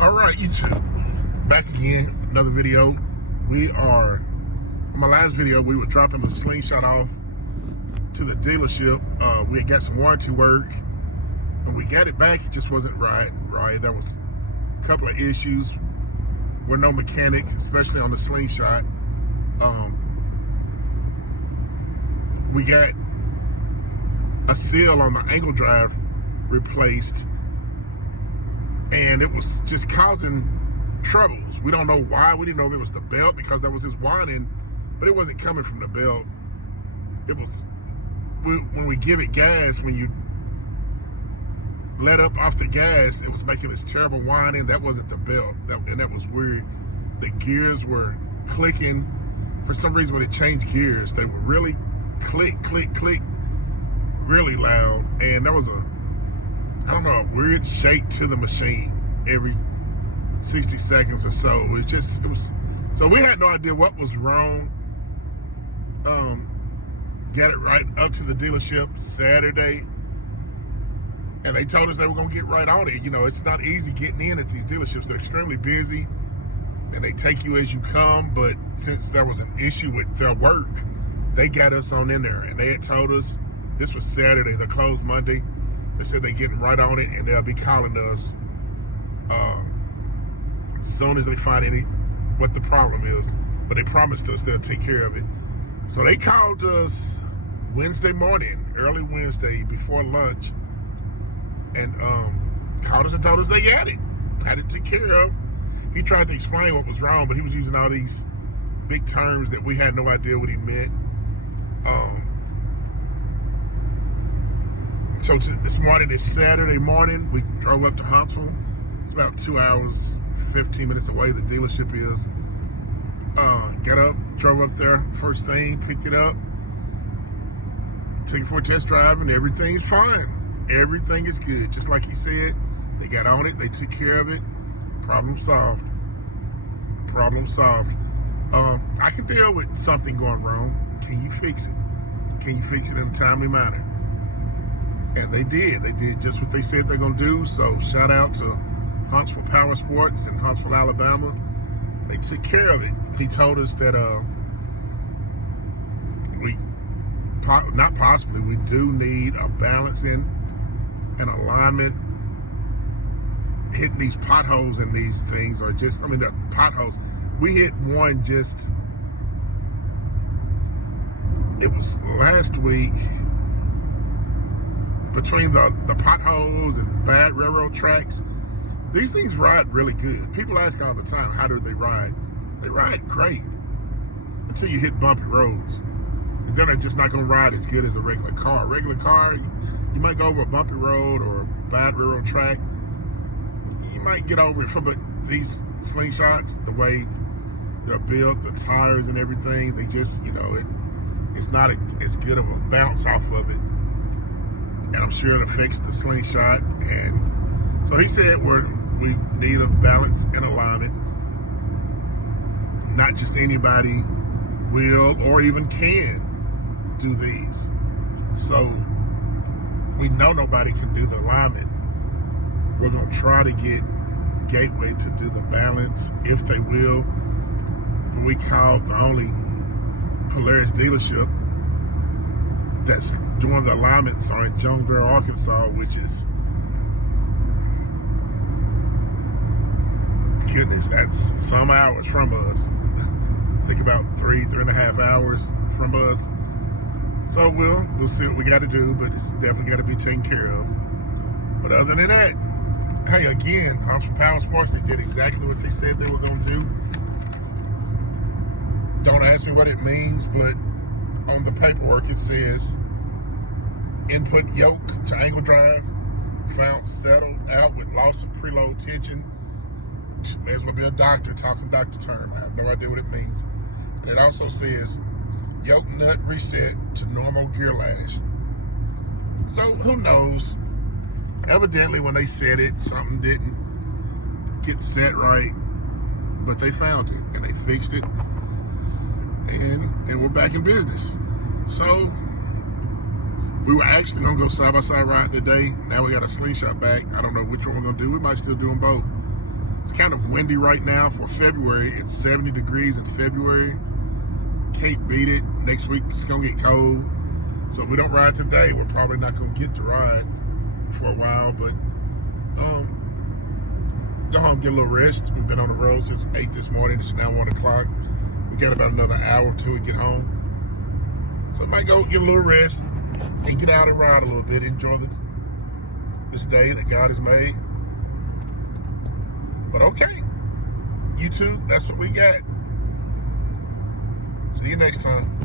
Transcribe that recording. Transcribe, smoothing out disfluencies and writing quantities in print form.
All right, YouTube, back again, another video. My last video, we were dropping the slingshot off to the dealership. We had got some warranty work. When we got it back, it just wasn't right. There was a couple of issues. We're no mechanics, especially on the slingshot. We got a seal on the angle drive replaced, and it was just causing troubles. We don't know why. We didn't know if it was the belt, because there was this whining, but it wasn't coming from the belt. It was when we give it gas, when you let up off the gas, it was making this terrible whining. That wasn't the belt, and that was weird. The gears were clicking. For some reason, when it changed gears, they were really click, click, click, really loud, and there was a weird shake to the machine every 60 seconds or so. So we had no idea what was wrong. Got it right up to the dealership Saturday, and they told us they were gonna get right on it. You know, it's not easy getting in at these dealerships. They're extremely busy, and they take you as you come, but since there was an issue with their work, they got us on in there, and they had told us, this was Saturday, they're closed Monday. They said they're getting right on it, and they'll be calling us as soon as they find what the problem is. But they promised us they'll take care of it. So they called us Wednesday morning, early Wednesday, before lunch, and called us and told us they had it taken care of. He tried to explain what was wrong, but he was using all these big terms that we had no idea what he meant. So this morning, it's Saturday morning, we drove up to Huntsville. It's about 2 hours, 15 minutes away, the dealership is. Got up, drove up there first thing, picked it up, took it for a test drive, and everything's fine. Everything is good, just like he said. They got on it, they took care of it. Problem solved. Problem solved. I can deal with something going wrong. Can you fix it? Can you fix it in a timely manner? And they did. They did just what they said they're going to do. So shout out to Huntsville Power Sports in Huntsville, Alabama. They took care of it. He told us that we do need a balancing and alignment. Hitting these potholes and these things are just, the potholes. We hit one it was last week, between the potholes and bad railroad tracks. These things ride really good. People ask all the time, how do they ride? They ride great until you hit bumpy roads. And then they're just not gonna ride as good as a regular car. Regular car, you might go over a bumpy road or a bad railroad track. You might get over it, but these slingshots, the way they're built, the tires and everything, they just, it's not as good of a bounce off of it. And I'm sure it affects the slingshot. And so he said we need a balance and alignment. Not just anybody will or even can do these. So we know nobody can do the alignment. We're gonna try to get Gateway to do the balance, if they will. We called the only Polaris dealership that's doing the alignments are in Jonesboro, Arkansas, which is, goodness, that's some hours from us. Think about 3.5 hours from us. So we'll see what we got to do, but it's definitely got to be taken care of. But other than that, hey, again, Huntsville Power Sports, they did exactly what they said they were going to do. Don't ask me what it means, but on the paperwork it says input yoke to angle drive found settled out with loss of preload tension. May as well be a doctor talking doctor term. I have no idea what it means. And it also says yoke nut reset to normal gear lash. So who knows? Evidently when they said it, something didn't get set right, but they found it and they fixed it, and we're back in business. So we were actually gonna go side by side riding today. Now we got a slingshot back. I don't know which one we're gonna do. We might still do them both. It's kind of windy right now for February. It's 70 degrees in February. Can't beat it. Next week it's gonna get cold. So if we don't ride today, we're probably not gonna get to ride for a while, but go home, get a little rest. We've been on the road since 8 this morning. It's now 1 o'clock. We got about another hour till we get home. So I might go get a little rest and get out and ride a little bit, enjoy this day that God has made. But okay, YouTube, that's what we got. See you next time.